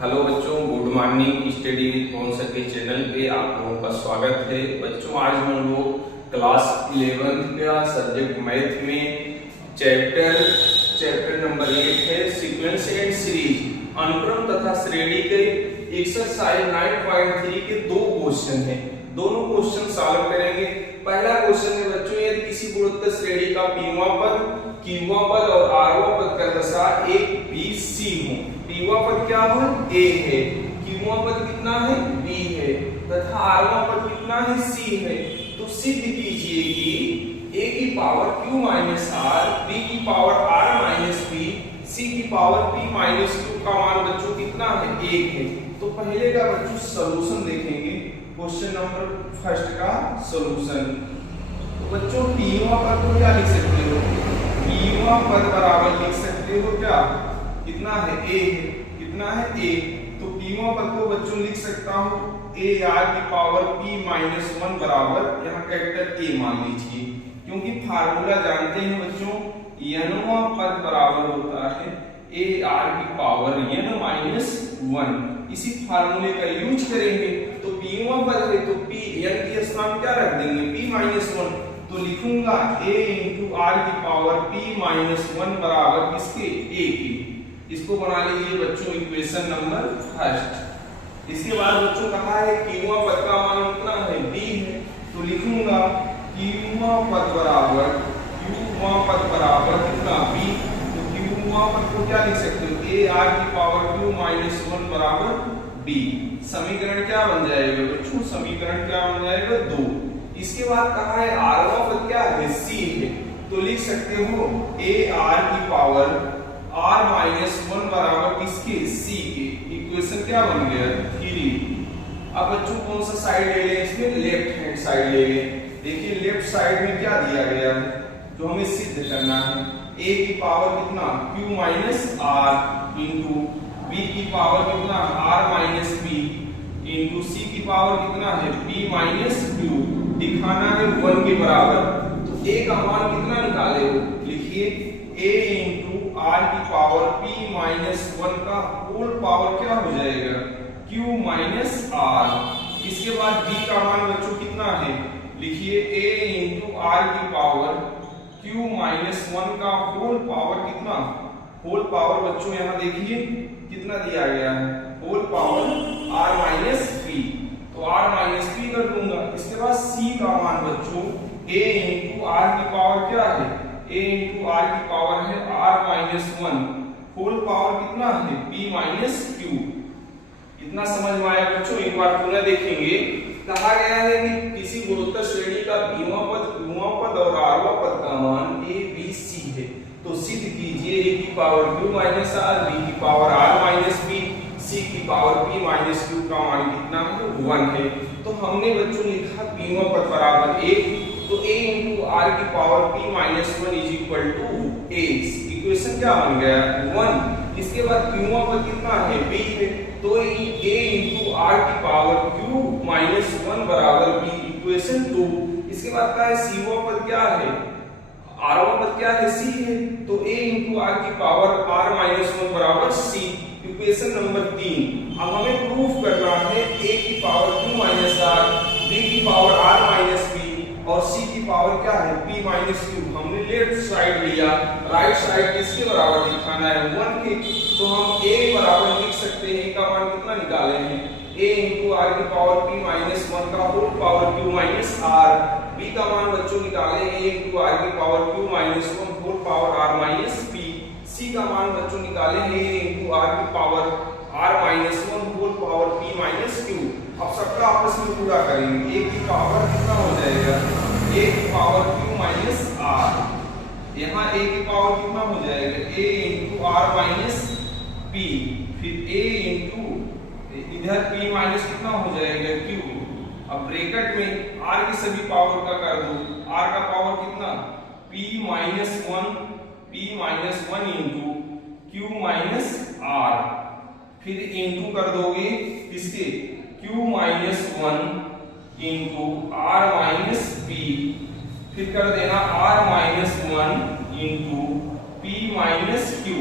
Hello बच्चों, good morning. Study with Pawan sir के channel पे आप लोगों का स्वागत है। बच्चों, आज हम लोग क्लास 11th का सब्जेक्ट मैथ में चैप्टर नंबर 8 है सीक्वेंस एंड सीरीज, अनुक्रम तथा श्रेणी के एक्सरसाइज 9.3 के दो क्वेश्चन हैं। दोनों क्वेश्चन सॉल्व करेंगे। पहला क्वेश्चन है बच्चों, यदि किसी गुणोत्तर श्रेणी का पीवां पद, क्यूवां पद और आरवां पद का दशा A B C हो। पीवां पद क्या हो? A है। क्यूवां पद कितना है? B है। तथा आरवां पद कितना है? C है। तो सिद्ध कीजिए कि A की power Q minus R, B की power R minus B, C की पावर P माइनस Q का मान बच्चों कितना है? 1 है। तो पहले का बच्चों सॉल्यूशन देखेंगे। क्वेश्चन नंबर फर्स्ट का सॉल्यूशन। तो बच्चों पीवां पद को क्या लिख सकते हो? पीवां पद बराबर लिख सकते हो क्या? कितना है? A है। कितना है? A। तो पीवां पद को बच्चों लिख सकता हूं A R की पावर P माइनस 1 बराबर, यहाँ कैपिटल A मान लीजिए, क्योंकि फार्मूला जानते हैं बच्चों, n वां पद बराबर होता है A R की पावर n माइनस 1। इसी फार्मूले का यूज करेंगे। तो पीवां पद है तो P n की स्थान क्या रख देंगे? P minus 1। तो लिखूंगा A इंटू R की पावर P माइनस 1 बराबर किसके? A की। इसको बना लीजिए बच्चों इक्वेशन नंबर फर्स्ट। इसके बाद बच्चों कहा है क्यूवां पद का मान कितना है? B है। तो लिखूंगा क्यूवां पद बराबर कितना? B। तो क्यूवां पद को क्या लिख सकते हो? A R की पावर Q माइनस 1 बराबर B। समीकरण क्या बन जाएगा बच्चों? समीकरण क्या बन जाएगा? 2। इसके बाद कहा है आरवां पद क्या है? C है। तो लिख सकते हो A R की पावर R माइनस 1 बराबर किसके? C के। इक्वेशन क्या बन गया? 3। अब बच्चों कौन सा साइड ले लें इसमें? लेफ्ट हैंड साइड ले लें। देखिए लेफ्ट साइड में क्या दिया गया है जो हमें सिद्ध करना है। A की पावर कितना? Q minus R into B की पावर कितना? R minus P into C की पावर कितना है? P minus Q। दिखाना है 1 के बराबर। तो A का मान कितना निकाले हो? लिखिए A इंटू R की पावर P माइनस 1 का होल पावर क्या हो जाएगा? Q minus R। इसके बाद B का मान बच्चों कितना है? लिखिए A इंटू R की पावर Q माइनस 1 का होल पावर कितना? होल पावर बच्चों यहाँ देखिए कितना दिया गया है? Whole power R minus P। तो R माइनस P कर दूंगा। इसके बाद C का मान बच्चों A इंटू R की पावर क्या है? A इंटू R की पावर है R माइनस 1, होल पावर कितना है? P minus Q। इतना समझ में आया बच्चों? एक बार पुनः देखेंगे। कहा गया है कि किसी गुणोत्तर श्रेणी का पीवां पद, क्यूवां पद और आरवां पद का मान A B C है। तो सिद्ध कीजिए A की power Q minus R, B की power R minus B, C की पावर P माइनस Q का मान कितना है? 1 है। तो हमने बच्चों लिखा पीवां पद बराबर A। तो A इंटू R की power P minus 1 is equal to A। Equation क्या बन गया? 1। इसके बाद क्यूवां पद कितना है? B है। तो A इंटू R की पावर Q माइनस 1 बराबर B। इक्वेशन 2। इसके बाद क्या है? Cवां पद क्या है? Rवां पद क्या है? C है। तो A इंटू R की पावर R माइनस 1 बराबर C। Equation number 3। अब हमें प्रूफ करना है A की power Q minus R, B की पावर R माइनस B और C की पावर क्या है? P minus Q। हमने लेफ्ट साइड लिया, राइट साइड किसके बराबर दिखाना है? 1 के। तो हम A बराबर लिख सकते हैं। A का मान कितना निकाले हैं? A इंटू R की पावर P माइनस 1 का whole power Q minus R। B का मान बच्चों निकाले A इंटू R की power Q minus 1 whole power R minus P। C का मान बच्चों निकाले A इंटू R की power R minus 1 whole power P minus Q। अब सबका आपस में पूरा करेंगे। A की पावर कितना हो जाएगा? A की पावर Q माइनस R। यहाँ A की पावर कितना हो जाएगा? A into R minus P। फिर A इंटू इधर P माइनस कितना हो जाएगा? Q। अब ब्रैकेट में R की सभी पावर का कर दो। R का पावर कितना? P minus 1 into Q minus R। फिर इंटू कर दोगे किसके? Q minus 1 into R minus P। फिर कर देना R minus 1 into P minus Q।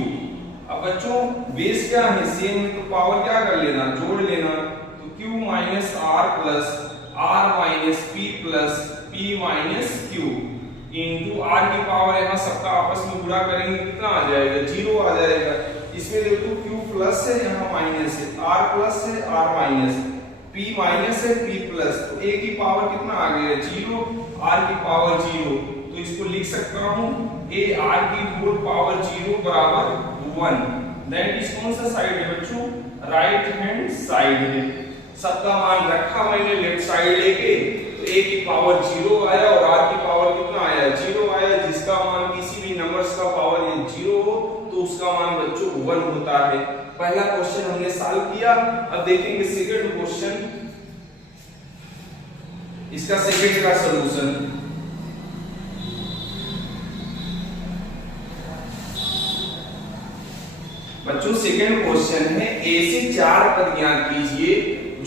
अब बच्चों बेस क्या है, सेम है, तो पावर क्या कर लेना, जोड़ लेना। तो q minus R plus R minus P plus P minus Q into R की पावर, यहाँ सबका आपस में गुणा करेंगे कितना आ जाएगा, 0 आ जाएगा। इसमें देखो q प्लस है, यहाँ माइनस है, r प्लस है, r माइनस, p माइनस है, p प्लस, तो a की पावर कितना आ गया 0, r की पावर 0, तो इसको लिख सकता हूँ a r की होल पावर 0 बराबर 1। दैट इज कौन सा साइड है बच्चों, राइट हैंड साइड है। सबका मान रखा मैंने लेफ्ट साइड लेके, तो a की पावर 0 आया और r की पावर कितना आया 0 आया। जिसका मान किसी भी नंबर्स का पावर ये 0 हो तो उसका मान बच्चों 1 होता है। पहला क्वेश्चन हमने सॉल्व किया। अब देखेंगे सेकंड क्वेश्चन, इसका सेकंड का सॉल्यूशन। बच्चों सेकंड क्वेश्चन है, ए से 4 पद ज्ञात कीजिए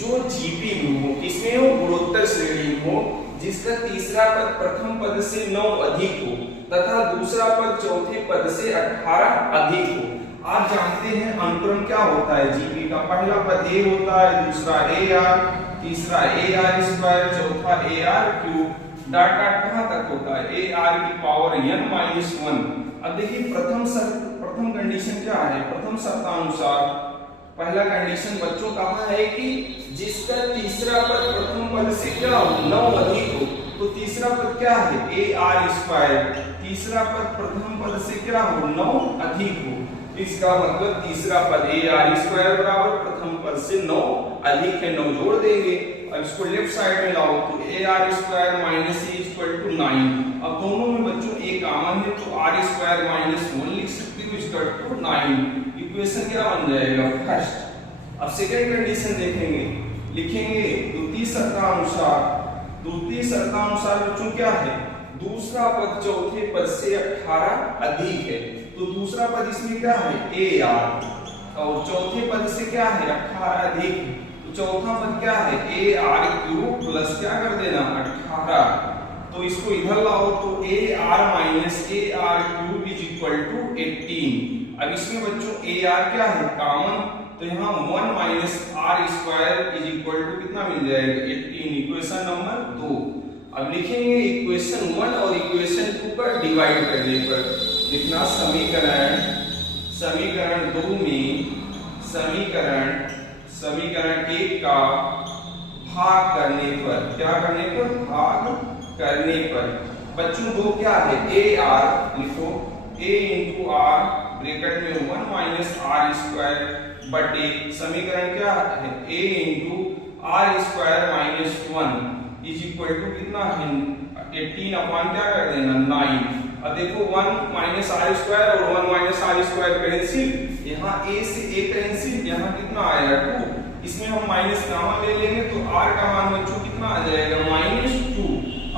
जो जीपी में हो, किसमें हो, गुणोत्तर श्रेणी में हो, जिसका तीसरा पद प्रथम पद से 9 अधिक हो तथा दूसरा पद चौथे पद से 18 अधिक हो। आप जानते हैं अनुक्रम क्या होता है जीपी का, पहला पद ए होता है, दूसरा ए आर, तीसरा ए आर स्क्वायर, चौथा ए आर क्यूब। डॉट डॉट कहां तक होता है, ए आर की पावर n माइनस 1। अब देखिए प्रथम कंडीशन क्या है, प्रथम शर्तानुसार पहला कंडीशन बच्चों कहा है कि जिसका तीसरा पद प्रथम पद से क्या हो 9 अधिक हो, तो तीसरा पद क्या है ए आर स्क्वायर, तीसरा पद प्रथम पद से क्या हो 9 अधिक हो। इसका मतलब तीसरा पद ए आर स्क्वायर बराबर प्रथम पद से 9 अधिक है, 9 जोड़ देंगे। अब इसको लेफ्ट साइड में लाओ तो A R square minus A equal to 9। अब दोनों में बच्चों ए कॉमन है तो आर स्क्वायर माइनस 1 लिख सकते हो, इक्वल टू 9। इक्वेशन क्या बन जाएगा फर्स्ट। अब सेकंड कंडीशन देखेंगे, लिखेंगे द्वितीय शर्तानुसार बच्चों क्या है, दूसरा पद चौथे पद से 18 अधिक है, तो दूसरा पद इसमें क्या है ए आर और चौथे पद से क्या है 18 अधिक, तो चौथा पद क्या है ए आर क्यूब प्लस क्या कर देना 18। तो इसको इधर लाओ तो A R minus A R cube is equal to 18। अब इसमें बच्चों ए आर क्या है कॉमन, तो यहाँ 1 minus R square is equal to कितना मिल जाएगा 18, इक्वेशन नंबर 2। अब लिखेंगे इक्वेशन 1 और इक्वेशन 2 पर डिवाइड करने पर लिखना समीकरण 2 में समीकरण 1 का भाग करने पर, क्या करने पर भाग करने पर बच्चों 2 क्या है ए आर, लिखो ए इंटू आर ब्रैकेट में 1 माइनस आर स्क्वायर बटे समीकरण क्या है a into r square minus 1 is equal to कितना है 18 अपॉन क्या कर देना 9। अब देखो 1 माइनस आर स्क्वायर और 1 माइनस आर स्क्वायर कैंसिल, यहाँ a से a कैंसिल, यहाँ कितना आया 2। इसमें हम माइनस कॉमन ले लेंगे तो r का मान बच्चों कितना आ जाएगा -2।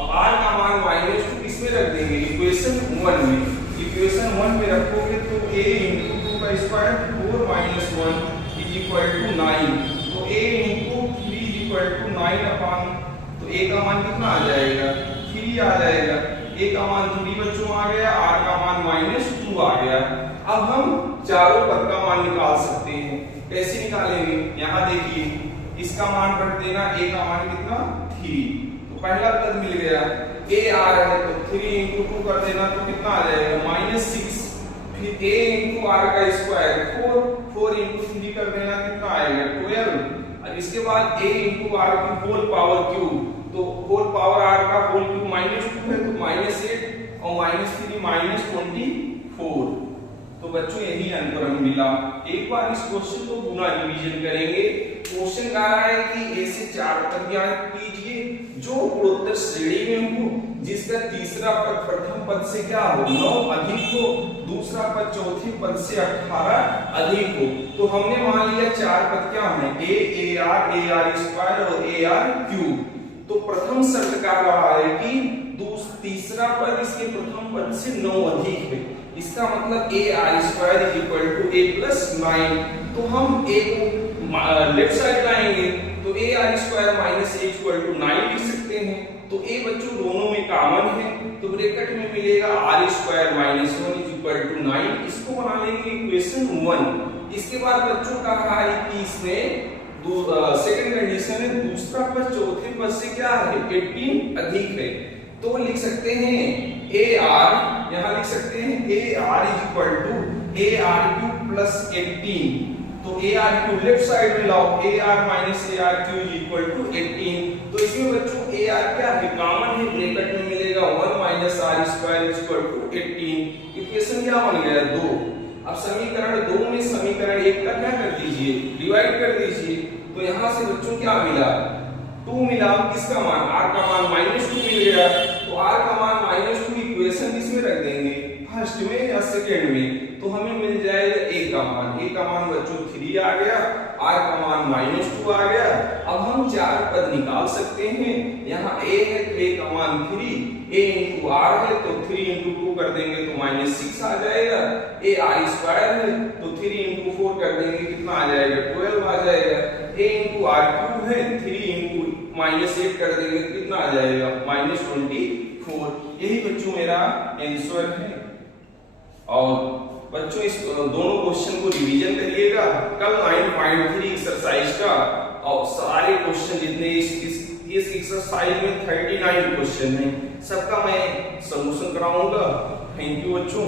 अब r का मान -2 किसमें रख देंगे इक्वेशन 1 में, इक्वेशन 1 में रखोगे तो a * 2 का स्क्वायर 4 - 1 इज इक्वल टू 9, तो a * 3 is equal to 9 upon, तो a का मान कितना आ जाएगा 3 आ जाएगा, a का मान 3 बच्चों आ गया, r का मान -2 आ गया। अब हम चारों पद का मान निकाल सकते हैं, कैसे निकालेंगे, यहाँ देखिए इसका मान रख देना a का मान कितना 3, तो पहला पद मिल गया a आ रहा है तो 3 * 2 कर देना तो कितना आ जाएगा -6, फिर a * r का स्क्वायर 4 * 3 कर देना कितना आएगा 12। अब इसके बाद a * r की होल पावर क्यूब, तो होल पावर r का होल क्यूब -2 है तो -8 और -3 -24। तो बच्चों यही अनुक्रम मिला। एक बार इस क्वेश्चन को गुना डिवीजन करेंगे। क्वेश्चन कह रहा है कि a से 4 पद ज्ञात कीजिए जो गुणोत्तर श्रेणी में हो, जिसका तीसरा पद प्रथम पद से क्या हो 9 अधिक हो, दूसरा पद चौथे पद से 18 अधिक हो। तो हमने मान लिया 4 पद क्या है a आर स्क्वायर और a आर क्यूब। तो प्रथम शर्त कह रहा है कि तीसरा पद इसके प्रथम पद से 9 अधिक है, इसका मतलब a R square is equal to a plus 9। तो हम a को लेफ्ट साइड लाएंगे तो a R square minus a equal to 9 लिख सकते हैं। तो ए बच्चों दोनों में कॉमन है, तो ब्रैकेट में मिलेगा r square minus 1 is equal to 9। इसको बना लेंगे इक्वेशन 1। इसके बाद बच्चों कहा है कि इसमें सेकंड कंडीशन है दूसरा पद चौथे पद से क्या है 18 अधिक है, तो लिख सकते हैं AR, यहां लिख सकते हैं AR is equal to AR³ plus 18। तो AR³ लेफ्ट साइड में लाओ, AR minus AR³ is equal to 18। तो इसमें बच्चों AR क्या है कॉमन है, ब्रैकेट में मिलेगा 1 minus R square is equal to 18। Equation क्या बन गया 2। अब समीकरण 2 में समीकरण 1 का क्या कर दीजिए डिवाइड कर दीजिए, तो यहां से बच्चों क्या मिला 2 मिला, किसका मान r का मान -2 मिल गया, तो r का मान -2 इक्वेशन किसमें रख देंगे फर्स्ट में या सेकंड में, तो हमें मिल जाएगा a का मान बच्चों 3 आ गया, r का मान -2 आ गया। अब हम चार पद निकाल सकते हैं, यहाँ a है तो a का मान 3, a इंटू r है तो 3 इंटू 2 कर देंगे तो -6 आ जाएगा, a r स्क्वायर है तो 3 इंटू 4 कर देंगे कितना आ जाएगा 12 आ जाएगा, a इंटू r³ है 3 इंटू -8 कर देंगे कितना आ जाएगा -24। यही बच्चों मेरा आंसर है। और बच्चों इस दोनों क्वेश्चन को रिवीजन करिएगा कल 9.3 एक्सरसाइज का, और सारे क्वेश्चन जितने इस एक्सरसाइज में 39 क्वेश्चन हैं सबका मैं सॉल्यूशन कराऊंगा। थैंक यू बच्चों।